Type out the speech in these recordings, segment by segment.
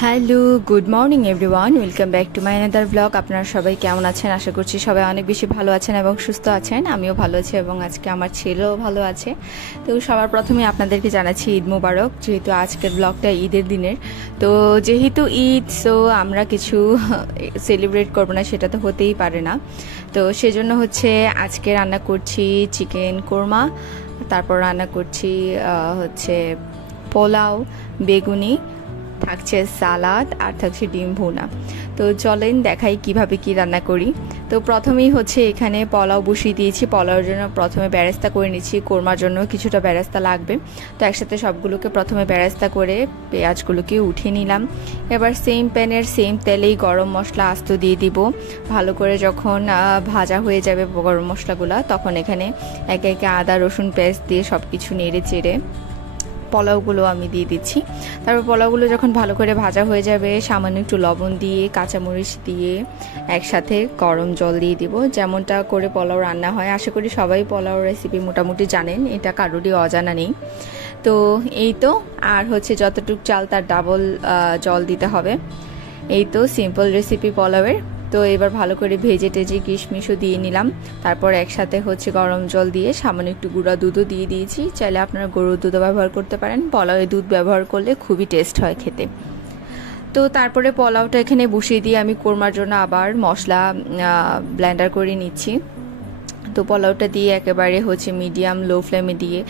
Hello, good morning everyone, welcome back to my another blog. আপনারা সবাই কেমন আছেন? আশা করছি সবাই অনেক বেশি ভালো আছেন এবং সুস্থ আছেন। আমিও ভালো আছি এবং আজকে আমার ছেলেও ভালো আছে। তো সবার প্রথমে আপনাদেরকে জানাচ্ছি ঈদ মোবারক, যেহেতু আজকের ব্লগটা ঈদের দিনের। তো যেহেতু ঈদ, সো আমরা কিছু সেলিব্রেট করবো না, সেটা তো হতেই পারে না। তো সেজন্য হচ্ছে আজকে রান্না করছি চিকেন কোরমা, তারপর রান্না করছি হচ্ছে পোলাও, বেগুনি, থাকছে সালাদ আর থাকছে ডিম ভুনা। তো চলেন দেখাই কিভাবে কি রান্না করি। তো প্রথমেই হচ্ছে এখানে পোলাও বসিয়ে দিয়েছি। পোলাওর জন্য প্রথমে বেরেস্তা করে নিচ্ছি, কোরমার জন্য কিছুটা বেরেস্তা লাগবে। তো একসাথে সবগুলোকে প্রথমে বেরেস্তা করে পেঁয়াজগুলোকে উঠিয়ে নিলাম। এবার সেম প্যানের সেম তেলেই গরম মশলা আস্ত দিয়ে দিব। ভালো করে যখন ভাজা হয়ে যাবে গরম মশলাগুলো, তখন এখানে একে একে আদা রসুন পেস্ট দিয়ে সব কিছু নেড়ে চেড়ে পোলাওগুলো আমি দিয়ে দিচ্ছি। তারপর পোলাওগুলো যখন ভালো করে ভাজা হয়ে যাবে, সামান্য একটু লবণ দিয়ে কাঁচামরিচ দিয়ে একসাথে গরম জল দিয়ে দিব। যেমনটা করে পোলাও রান্না হয়, আশা করি সবাই পোলাও রেসিপি মোটামুটি জানেন, এটা কারোরই অজানা নেই। তো এই তো, আর হচ্ছে যতটুকু চাল তার ডাবল জল দিতে হবে। এই তো সিম্পল রেসিপি পোলাওয়ের। তো এবার ভালো করে ভেজে টেজে কিশমিশও দিয়ে নিলাম। তারপর একসাথে হচ্ছে গরম জল দিয়ে সামান্য একটু গুঁড়া দুধও দিয়ে দিয়েছি। চাইলে আপনারা গরুর দুধও ব্যবহার করতে পারেন, পোলাওয়ে দুধ ব্যবহার করলে খুবই টেস্ট হয় খেতে। তো তারপরে পোলাওটা এখানে বসিয়ে দিয়ে আমি কোরমার জন্য আবার মশলা ব্লেন্ডার করে নিচ্ছি। তো পোলাওটা দিয়ে একেবারে হচ্ছে মিডিয়াম লো ফ্লেমে দিয়ে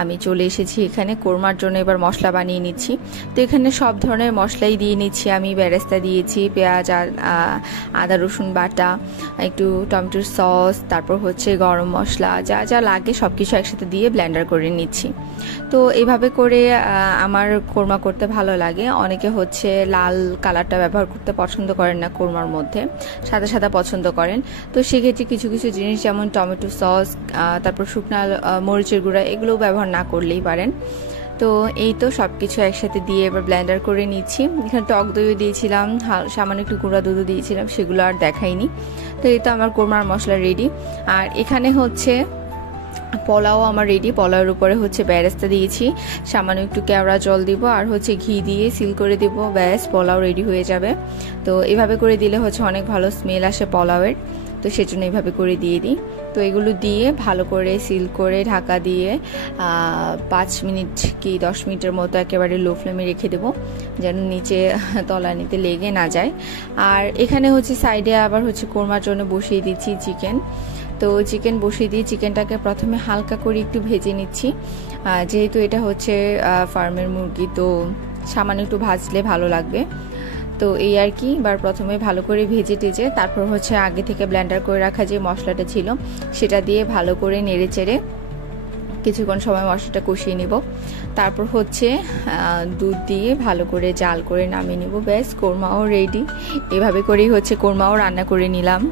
আমি চলে এসেছি এখানে কোরমার জন্য এবার মশলা বানিয়ে নিচ্ছি। তো এখানে সব ধরনের মশলাই দিয়ে নিচ্ছি আমি। বেরেস্তা দিয়েছি, পেঁয়াজ আর আদা রসুন বাটা, একটু টমেটোর সস, তারপর হচ্ছে গরম মশলা, যা যা লাগে সব কিছু একসাথে দিয়ে ব্লেন্ডার করে নিচ্ছি। তো এইভাবে করে আমার কোরমা করতে ভালো লাগে। অনেকে হচ্ছে লাল কালারটা ব্যবহার করতে পছন্দ করেন না, কোরমার মধ্যে সাদা সাদা পছন্দ করেন। তো সেক্ষেত্রে কিছু কিছু জিনিস যেমন টমেটো সস, তারপর শুকনা মরিচের গুঁড়া, এগুলোও ব্যবহার না করলেই পারেন। তো এই তো সব কিছু একসাথে দিয়ে এবার ব্লেন্ডার করে নিচ্ছি। এখানে টক দইও দিয়েছিলাম, সামান্য একটু গুঁড়া দুধও দিয়েছিলাম, সেগুলো আর দেখাইনি। তো এই তো আমার কোরমার মশলা রেডি। আর এখানে হচ্ছে পোলাও আমার রেডি। পোলাওর উপরে হচ্ছে বেরেস্তা দিয়েছি, সামান্য একটু কেওড়া জল দিব আর হচ্ছে ঘি দিয়ে সিল করে দিব, ব্যাস পোলাও রেডি হয়ে যাবে। তো এভাবে করে দিলে হচ্ছে অনেক ভালো স্মেল আসে পোলাওয়ের, তো সেজন্য এইভাবে করে দিয়ে দিই। তো এগুলো দিয়ে ভালো করে সিল করে ঢাকা দিয়ে 5 মিনিট কি 10 মিনিটের মতো একেবারে লো ফ্লেমে রেখে দেবো, যেন নিচে তলানিতে লেগে না যায়। আর এখানে হচ্ছে সাইডে আবার হচ্ছে কোরমার জন্য বসিয়ে দিচ্ছি চিকেন। তো চিকেন বসিয়ে দিয়ে চিকেনটাকে প্রথমে হালকা করে একটু ভেজে নিচ্ছি, যেহেতু এটা হচ্ছে ফার্মের মুরগি, তো সামান্য একটু ভাজলে ভালো লাগবে। তো এই আর কি, এবার প্রথমে ভালো করে ভেজে টেজে তারপর হচ্ছে আগে থেকে ব্লেন্ডার করে রাখা যে মশলাটা ছিল সেটা দিয়ে ভালো করে নেড়ে চেড়ে কিছুক্ষণ সময় মশলাটা কষিয়ে নিব। তারপর হচ্ছে দুধ দিয়ে ভালো করে জাল করে নামিয়ে নিব, ব্যাস কোরমাও রেডি। এভাবে করেই হচ্ছে কোরমাও রান্না করে নিলাম।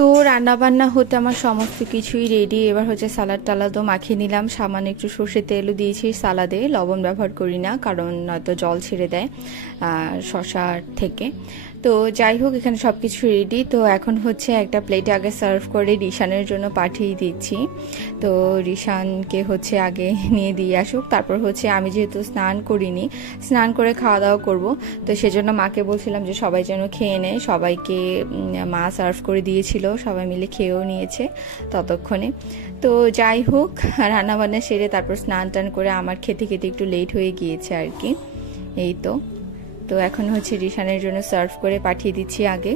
তো রান্না বান্না হতে আমার সমস্ত কিছুই রেডি। এবার হচ্ছে সালাদ টালাদও মাখিয়ে নিলাম, সামান্য একটু সর্ষের তেলও দিয়েছি সালাদে, লবণ ব্যবহার করি না কারণ নয়তো জল ছেড়ে দেয় শসার থেকে। তো যাই হোক, এখানে সব কিছু রেডি। তো এখন হচ্ছে একটা প্লেটে আগে সার্ভ করে রিশানের জন্য পাঠিয়ে দিচ্ছি। তো রিশানকে হচ্ছে আগে নিয়ে দিয়ে আসুক, তারপর হচ্ছে আমি যেহেতু স্নান করিনি, স্নান করে খাওয়া দাওয়া করবো, তো সেজন্য মাকে বলছিলাম যে সবাই যেন খেয়ে নেয়। সবাইকে মা সার্ভ করে দিয়েছিল, সবাই মিলে খেয়েও নিয়েছে ততক্ষণে। তো যাই হোক, রান্নাবান্না সেরে তারপর স্নান টান করে আমার খেতে খেতে একটু লেট হয়ে গিয়েছে আর কি। এই তো তো এখন হচ্ছে রিশানের জন্য সার্ভ করে পাঠিয়ে দিচ্ছি আগে।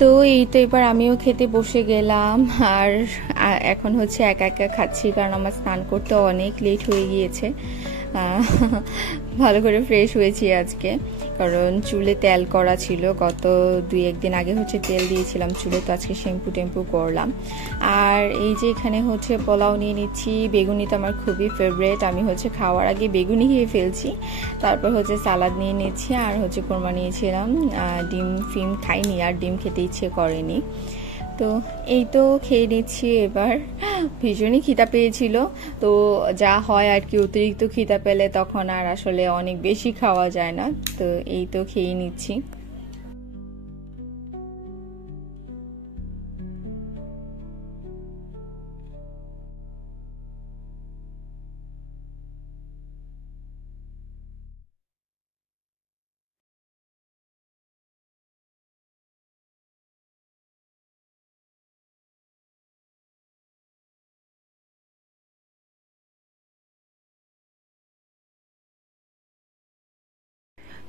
তো এই তো এবার আমিও খেতে বসে গেলাম। আর এখন হচ্ছে একা একা খাচ্ছি, কারণ আমার স্নান করতে অনেক লেট হয়ে গিয়েছে। ভালো করে ফ্রেশ হয়েছি আজকে, কারণ চুলে তেল করা ছিল। গত 2-1 দিন আগে হচ্ছে তেল দিয়েছিলাম চুলে, তো আজকে শ্যাম্পু টেম্পু করলাম। আর এই যে এখানে হচ্ছে পোলাও নিয়ে নিচ্ছি। বেগুনি তো আমার খুবই ফেভারিট, আমি হচ্ছে খাওয়ার আগে বেগুনি খেয়ে ফেলছি। তারপর হচ্ছে সালাদ নিয়ে নিচ্ছি, আর হচ্ছে কোরমা নিয়েছিলাম। ডিম ফিম খাইনি, আর ডিম খেতে ইচ্ছে করেনি। তো এই তো খেয়ে নিচ্ছি এবার। ভীষণই খিদা পেয়েছিল, তো যা হয় আর কি, অতিরিক্ত খিদা পেলে তখন আর আসলে অনেক বেশি খাওয়া যায় না। তো এই তো খেয়ে নিচ্ছি।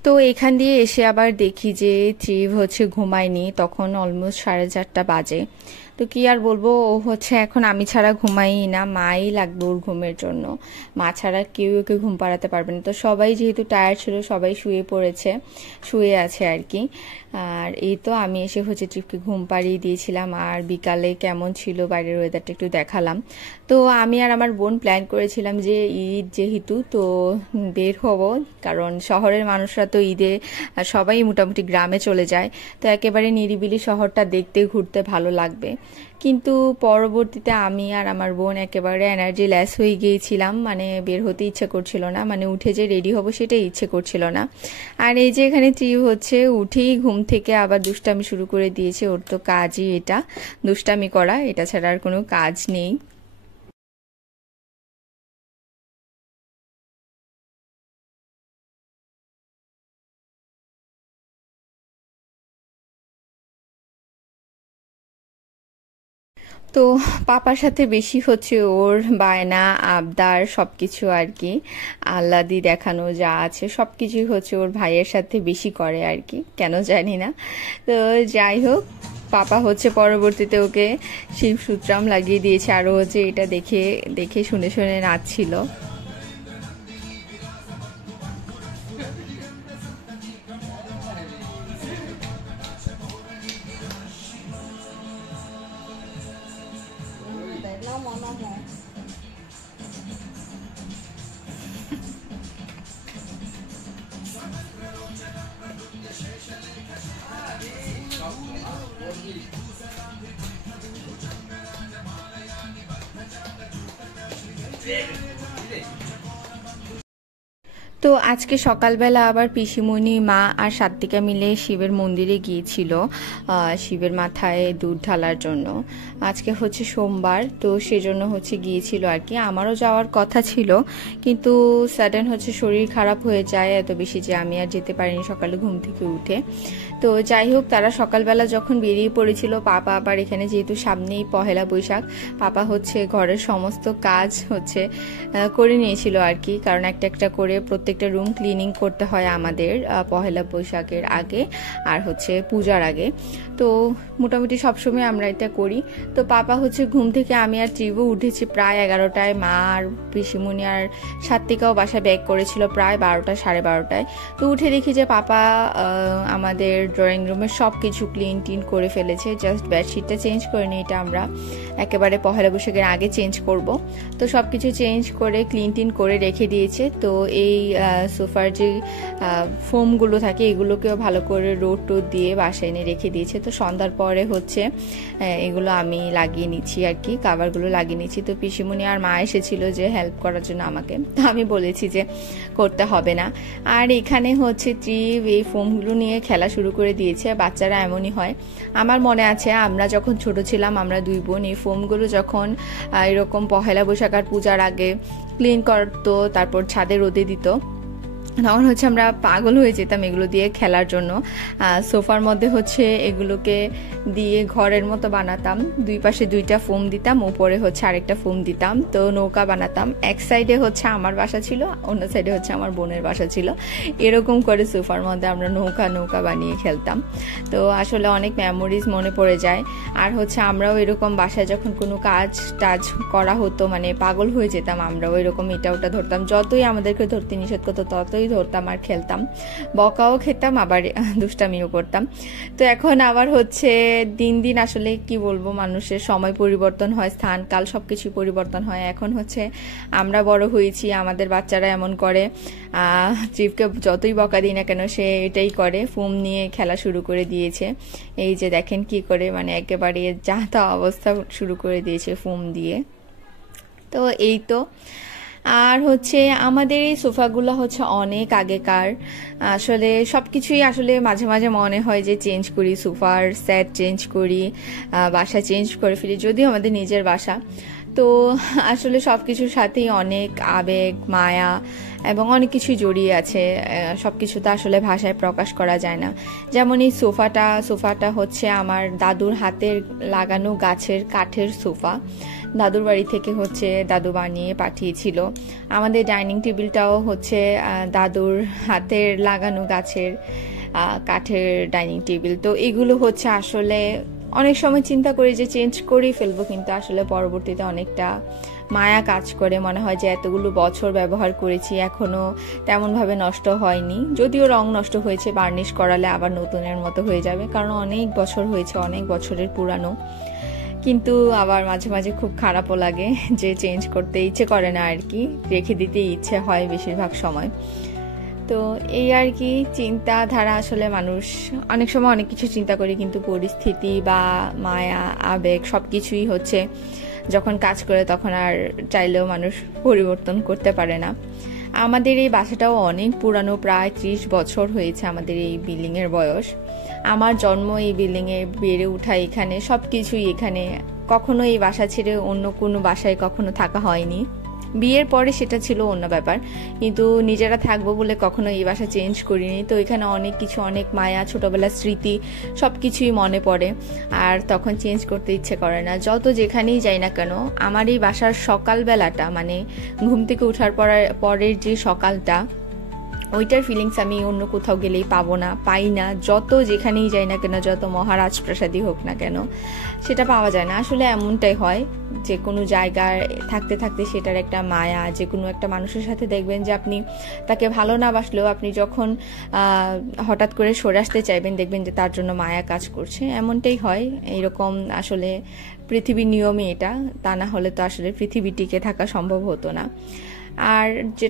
তো এখান দিয়ে এসে আবার দেখি যে ত্রিভ হচ্ছে ঘুমায়নি, তখন অলমোস্ট 4:30 বাজে। তো কি আর বলবো, ও হচ্ছে এখন আমি ছাড়া ঘুমাই না, মাই লাগবে ওর ঘুমের জন্য। মা ছাড়া কেউ ওকে ঘুম পাড়াতে পারবে না। তো সবাই যেহেতু টায়ার্ড ছিল, সবাই শুয়ে পড়েছে, শুয়ে আছে আর কি। আর এই তো আমি এসে হচ্ছে ট্রিপকে ঘুম পাড়িয়ে দিয়েছিলাম। আর বিকালে কেমন ছিল বাইরের ওয়েদারটা একটু দেখালাম। তো আমি আর আমার বোন প্ল্যান করেছিলাম যে ঈদ যেহেতু, তো বের হব, কারণ শহরের মানুষরা তো ঈদে সবাই মোটামুটি গ্রামে চলে যায়। তো একেবারে নিরিবিলি শহরটা দেখতে ঘুরতে ভালো লাগবে। কিন্তু পরবর্তীতে আমি আর আমার বোন একেবারে এনার্জি লেস হয়ে গিয়েছিলাম, মানে বের হতে ইচ্ছে করছিল না, মানে উঠে যে রেডি হব সেটাই ইচ্ছে করছিল না। আর এই যে এখানে ত্রিভ হচ্ছে উঠেই ঘুম থেকে আবার দুষ্টামি শুরু করে দিয়েছে। ওর তো কাজই এটা, দুষ্টামি করা, এটা ছাড়া আর কোনো কাজ নেই। তো পাপার সাথে বেশি হচ্ছে ওর বায়না, আবদার, সবকিছু আর কি। আহ্লাদি দেখানো যা আছে সবকিছুই হচ্ছে ওর ভাইয়ের সাথে বেশি করে আর কি, কেন জানি না। তো যাই হোক, পাপা হচ্ছে পরবর্তীতে ওকে শিব সূত্রাম লাগিয়ে দিয়েছে, আরও হচ্ছে এটা দেখে দেখে শুনে শুনে নাচছিল। তো আজকে সকালবেলা আবার পিসিমণি, মা আর সাত্বিকা মিলে শিবের মন্দিরে গিয়েছিল শিবের মাথায় দুধ ঢালার জন্য। আজকে হচ্ছে সোমবার, তো সেজন্য হচ্ছে গিয়েছিল আর কি। আমারও যাওয়ার কথা ছিল, কিন্তু সাডেন হচ্ছে শরীর খারাপ হয়ে যায় এত বেশি যে আমি আর যেতে পারিনি সকালে ঘুম থেকে উঠে। তো যাই হোক, তারা সকালবেলা যখন বেরিয়ে পড়েছিল, পাপা আবার এখানে যেহেতু সামনেই পহেলা বৈশাখ, পাপা হচ্ছে ঘরের সমস্ত কাজ হচ্ছে করে নিয়েছিল আর কি, কারণ একটা একটা করে প্রত্যেকটা রুম ক্লিনিং করতে হয় আমাদের পহেলা বৈশাখের আগে আর হচ্ছে পূজার আগে। তো মোটামুটি সবসময় আমরা এটা করি। তো পাপা হচ্ছে ঘুম থেকে, আমি আর ত্রিভু উঠেছি প্রায় 11টায়, মা আর পিসিমণি আর সাত্বিকাও বাসায় ব্যাক করেছিল প্রায় 12টা 12:30টায়। তো উঠে দেখি যে পাপা আমাদের ড্রয়িং রুমের সব কিছু ক্লিন টিন করে ফেলেছে, জাস্ট বেডশিটটা চেঞ্জ করে নিই, এটা আমরা একেবারে পহেলা বৈশাখের আগে চেঞ্জ করব। তো সব কিছু চেঞ্জ করে ক্লিন টিন করে রেখে দিয়েছে। তো এই সোফার যে ফোমগুলো থাকে এগুলোকেও ভালো করে রোদ টোদ দিয়ে বাসায় এনে রেখে দিয়েছে। তো সন্ধ্যার পরে হচ্ছে এগুলো আমি লাগিয়ে নিচ্ছি আর কি, কাভারগুলো লাগিয়ে নিচ্ছি। তো পিসিমণি আর মা এসেছিল যে হেল্প করার জন্য আমাকে, তো আমি বলেছি যে করতে হবে না। আর এখানে হচ্ছে ত্রিভ এই ফোমগুলো নিয়ে খেলা শুরু করে দিয়েছে। বাচ্চারা এমনই হয়। আমার মনে আছে আমরা যখন ছোট ছিলাম, আমরা দুই বোন এই ফোমগুলো যখন এরকম পহেলা বৈশাখ আর পূজার আগে ক্লিন করতো, তারপর ছাদে রোদে দিত, তখন হচ্ছে আমরা পাগল হয়ে যেতাম এগুলো দিয়ে খেলার জন্য। সোফার মধ্যে হচ্ছে এগুলোকে দিয়ে ঘরের মতো বানাতাম, দুই পাশে দুইটা ফোম দিতাম, উপরে হচ্ছে আরেকটা ফোম দিতাম, তো নৌকা বানাতাম। এক সাইডে হচ্ছে আমার বাসা ছিল, অন্য সাইডে হচ্ছে আমার বোনের বাসা ছিল, এরকম করে সোফার মধ্যে আমরা নৌকা নৌকা বানিয়ে খেলতাম। তো আসলে অনেক মেমোরিজ মনে পড়ে যায়। আর হচ্ছে আমরাও এরকম বাসায় যখন কোনো কাজ টাজ করা হতো, মানে পাগল হয়ে যেতাম, আমরাও এরকম এটা ওটা ধরতাম, যতই আমাদেরকে ধরতে নিষেধ করতো ততই ধরতাম আর খেলতাম, বকাও খেতাম, আবার দুষ্টামিও করতাম। তো এখন আবার হচ্ছে দিন দিন আসলে কি বলবো, মানুষের সময় পরিবর্তন হয়, স্থান কাল সবকিছু পরিবর্তন হয়। এখন হচ্ছে আমরা বড় হয়েছি, আমাদের বাচ্চারা এমন করে, ট্রিপকে যতই বকা দিই না কেন সে এটাই করে, ফোম নিয়ে খেলা শুরু করে দিয়েছে। এই যে দেখেন কি করে, মানে একেবারে যা তা অবস্থা শুরু করে দিয়েছে ফোম দিয়ে। তো এই তো। আর হচ্ছে আমাদের এই সোফাগুলো হচ্ছে অনেক আগেকার, আসলে সব কিছুই আসলে মাঝে মাঝে মনে হয় যে চেঞ্জ করি, সোফার সেট চেঞ্জ করি, বাসা চেঞ্জ করে ফিরি, যদিও আমাদের নিজের বাসা। তো আসলে সব কিছুর সাথেই অনেক আবেগ, মায়া এবং অনেক কিছু জড়িয়ে আছে, সব কিছু তো আসলে ভাষায় প্রকাশ করা যায় না। যেমন এই সোফাটা হচ্ছে আমার দাদুর হাতের লাগানো গাছের কাঠের সোফা, দাদুর বাড়ি থেকে হচ্ছে দাদু বানিয়ে পাঠিয়েছিল। আমাদের ডাইনিং টেবিলটাও হচ্ছে দাদুর হাতের লাগানো গাছের কাঠের ডাইনিং টেবিল। তো এগুলো হচ্ছে আসলে অনেক সময় চিন্তা করি যে চেঞ্জ করেই ফেলবো, কিন্তু আসলে পরবর্তীতে অনেকটা মায়া কাজ করে, মনে হয় যে এতগুলো বছর ব্যবহার করেছি এখনো তেমনভাবে নষ্ট হয়নি, যদিও রং নষ্ট হয়েছে, বার্নিশ করালে আবার নতুনের মতো হয়ে যাবে, কারণ অনেক বছর হয়েছে, অনেক বছরের পুরানো। কিন্তু আবার মাঝে মাঝে খুব খারাপও লাগে যে চেঞ্জ করতে ইচ্ছে করে না আর কি, রেখে দিতে ইচ্ছে হয় বেশিরভাগ সময়। তো এই আর কি চিন্তাধারা, আসলে মানুষ অনেক সময় অনেক কিছু চিন্তা করি, কিন্তু পরিস্থিতি বা মায়া আবেগ সব কিছুই হচ্ছে যখন কাজ করে তখন আর চাইলেও মানুষ পরিবর্তন করতে পারে না। আমাদের এই বাসাটাও অনেক পুরানো, প্রায় 30 বছর হয়েছে আমাদের এই বিল্ডিংয়ের বয়স। আমার জন্ম এই বিল্ডিংয়ে, বেড়ে ওঠা এখানে, সব কিছুই এখানে, কখনো এই বাসা ছেড়ে অন্য কোনো বাসায় কখনো থাকা হয়নি। বিয়ের পরে সেটা ছিল অন্য ব্যাপার, কিন্তু নিজেরা থাকবো বলে কখনো এই বাসা চেঞ্জ করিনি। তো এখানে অনেক কিছু, অনেক মায়া, ছোটবেলার স্মৃতি সব কিছুই মনে পড়ে, আর তখন চেঞ্জ করতে ইচ্ছে করে না। যত যেখানেই যাই না কেন, আমার এই বাসার সকালবেলাটা, মানে ঘুম থেকে ওঠার পরের যে সকালটা, ওইটার ফিলিংস আমি অন্য কোথাও গেলেই পাই না, যত যেখানেই যাই না কেন, যত মহারাজ প্রাসাদই হোক না কেন, সেটা পাওয়া যায় না। আসলে এমনটাই হয়, যে কোনো জায়গায় থাকতে থাকতে সেটার একটা মায়া, যে কোনো একটা মানুষের সাথে দেখবেন যে আপনি তাকে ভালো না বাসলেও আপনি যখন হঠাৎ করে সরে আসতে চাইবেন, দেখবেন যে তার জন্য মায়া কাজ করছে, এমনটাই হয়। এইরকম আসলে পৃথিবীর নিয়মই এটা, তা না হলে তো আসলে পৃথিবী টিকে থাকা সম্ভব হতো না। আর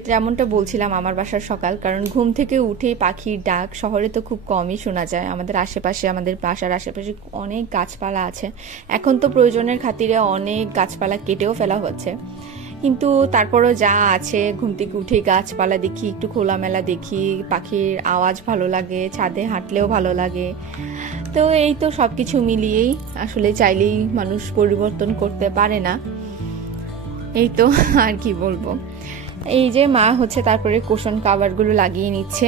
যেমনটা বলছিলাম, আমার বাসার সকাল, কারণ ঘুম থেকে উঠেই পাখির ডাক, শহরে তো খুব কমই শোনা যায়। আমাদের আশেপাশে, আমাদের বাসার আশেপাশে অনেক গাছপালা আছে, এখন তো প্রয়োজনের খাতিরে অনেক গাছপালা কেটেও ফেলা হচ্ছে, কিন্তু তারপরও যা আছে, ঘুম থেকে উঠে গাছপালা দেখি, একটু খোলামেলা দেখি, পাখির আওয়াজ ভালো লাগে, ছাদে হাঁটলেও ভালো লাগে। তো এই তো সবকিছু মিলিয়েই আসলে চাইলেই মানুষ পরিবর্তন করতে পারে না। এই তো আর কি বলবো। এই যে মা হচ্ছে তারপরে কুশন কাভারগুলো লাগিয়ে নিচ্ছে,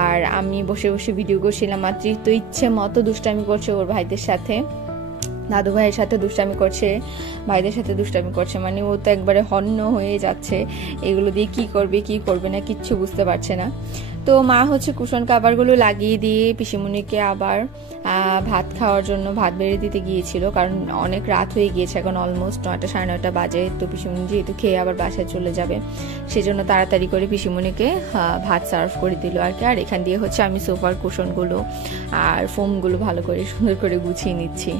আর আমি বসে বসে ভিডিও করছিলাম। মাত্র তো ইচ্ছে মতো দুষ্টামি করছে ওর ভাইদের সাথে, দাদু ভাইয়ের সাথে দুষ্টামি করছে, ভাইদের সাথে দুষ্টামি করছে, মানে ও তো একবারে হন্য হয়ে যাচ্ছে। এগুলো দিয়ে কি করবে কি করবে না কিচ্ছু বুঝতে পারছে না। তো মা হচ্ছে কুশন কাভারগুলো লাগিয়ে দিয়ে পিসিমণিকে আবার ভাত খাওয়ার জন্য ভাত বেড়ে দিতে গিয়েছিল, কারণ অনেক রাত হয়ে গিয়েছে, এখন অলমোস্ট 9টা সাড়ে 9টা বাজে। তো পিসিমণি যেহেতু খেয়ে আবার বাসায় চলে যাবে, সেজন্য তাড়াতাড়ি করে পিসিমণিকে ভাত সার্ভ করে দিল আর কি। আর এখান দিয়ে হচ্ছে আমি সোফার কুশনগুলো আর ফোমগুলো ভালো করে সুন্দর করে গুছিয়ে নিচ্ছি।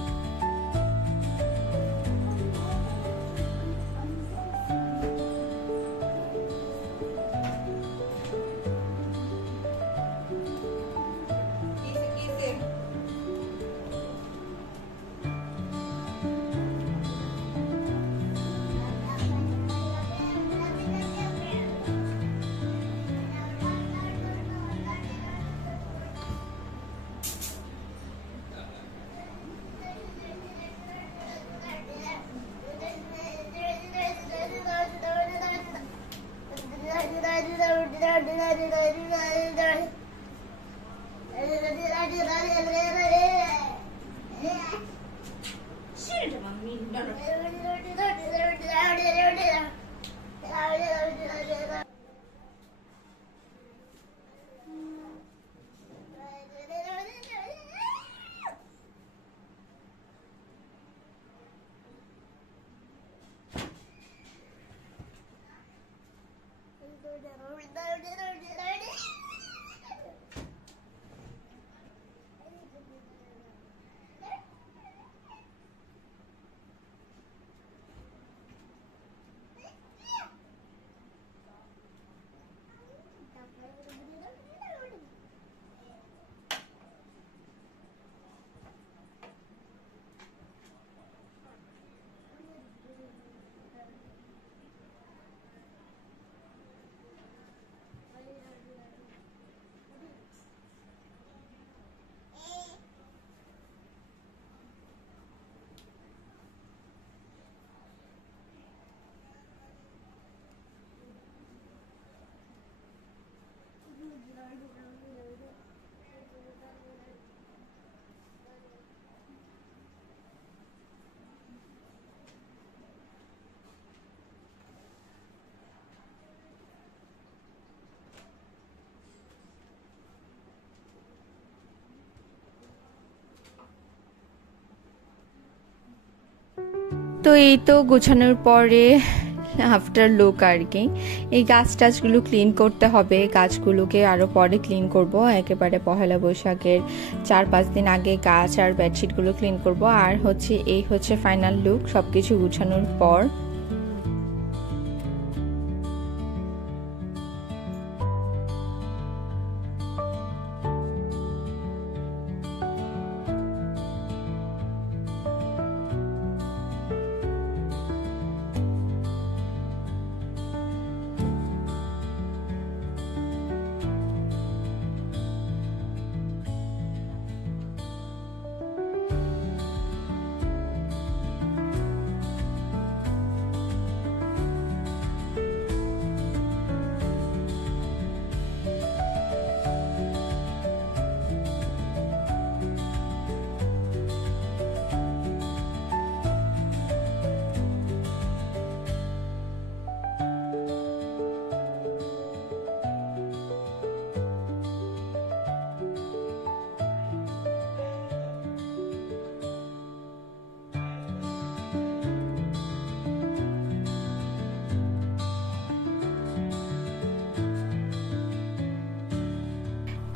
তো এই তো গোছানোর পরে আফটার লুক আর কি, এই গাছ টাছগুলো ক্লিন করতে হবে। গাছগুলোকে আরো পরে ক্লিন করব, একেবারে পহেলা বৈশাখের 4-5 দিন আগে গাছ আর বেডশিটগুলো ক্লিন করব। আর হচ্ছে এই হচ্ছে ফাইনাল লুক সবকিছু গুছানোর পর।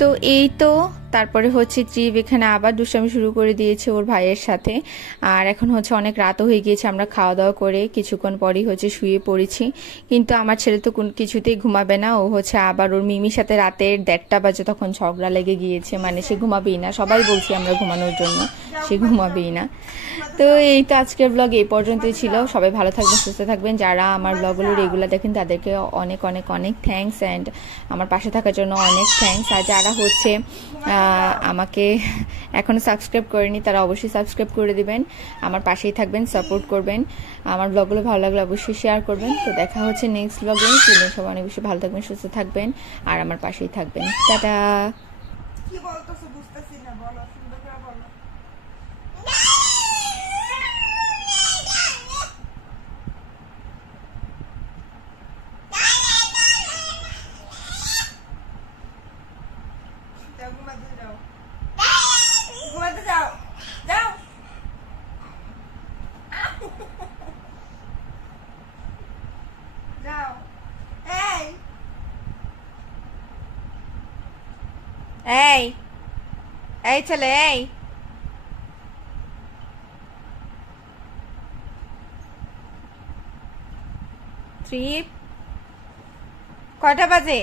তো এই তো তারপরে হচ্ছে ট্রিপ এখানে আবার দুষ্টামি শুরু করে দিয়েছে ওর ভাইয়ের সাথে। আর এখন হচ্ছে অনেক রাতও হয়ে গিয়েছে, আমরা খাওয়া দাওয়া করে কিছুক্ষণ পরই হচ্ছে শুয়ে পড়েছি। কিন্তু আমার ছেলে তো কিছুতেই ঘুমাবে না, ও হচ্ছে আবার ওর মিমির সাথে রাতের 1:30 বাজে তখন ঝগড়া লেগে গিয়েছে, মানে সে ঘুমাবেই না। সবাই বলছি আমরা ঘুমানোর জন্য, সে ঘুমাবেই না। তো এই তো আজকের ব্লগ এই পর্যন্তই ছিল। সবাই ভালো থাকবেন, সুস্থ থাকবেন। যারা আমার ব্লগগুলো রেগুলার দেখেন তাদেরকে অনেক অনেক অনেক থ্যাঙ্কস, অ্যান্ড আমার পাশে থাকার জন্য অনেক থ্যাঙ্কস। আর যারা হচ্ছে আমাকে এখনো সাবস্ক্রাইব করেনি তারা অবশ্যই সাবস্ক্রাইব করে দিবেন, আমার পাশেই থাকবেন, সাপোর্ট করবেন, আমার ব্লগগুলো ভালো লাগলে অবশ্যই শেয়ার করবেন। তো দেখা হচ্ছে নেক্সট ব্লগে। সবাই অনেক বেশি ভালো থাকবেন, সুস্থ থাকবেন, আর আমার পাশেই থাকবেন। টাটা। কি বলতেছো বুঝতেছি না, বলো সুন্দর করে বলো। যাও ঘুমাতে যাও, ঘুমাতে যাও, যাও। যাও। এই এই এই ছেলে, এই ট্রিপ কয়টা বাজে?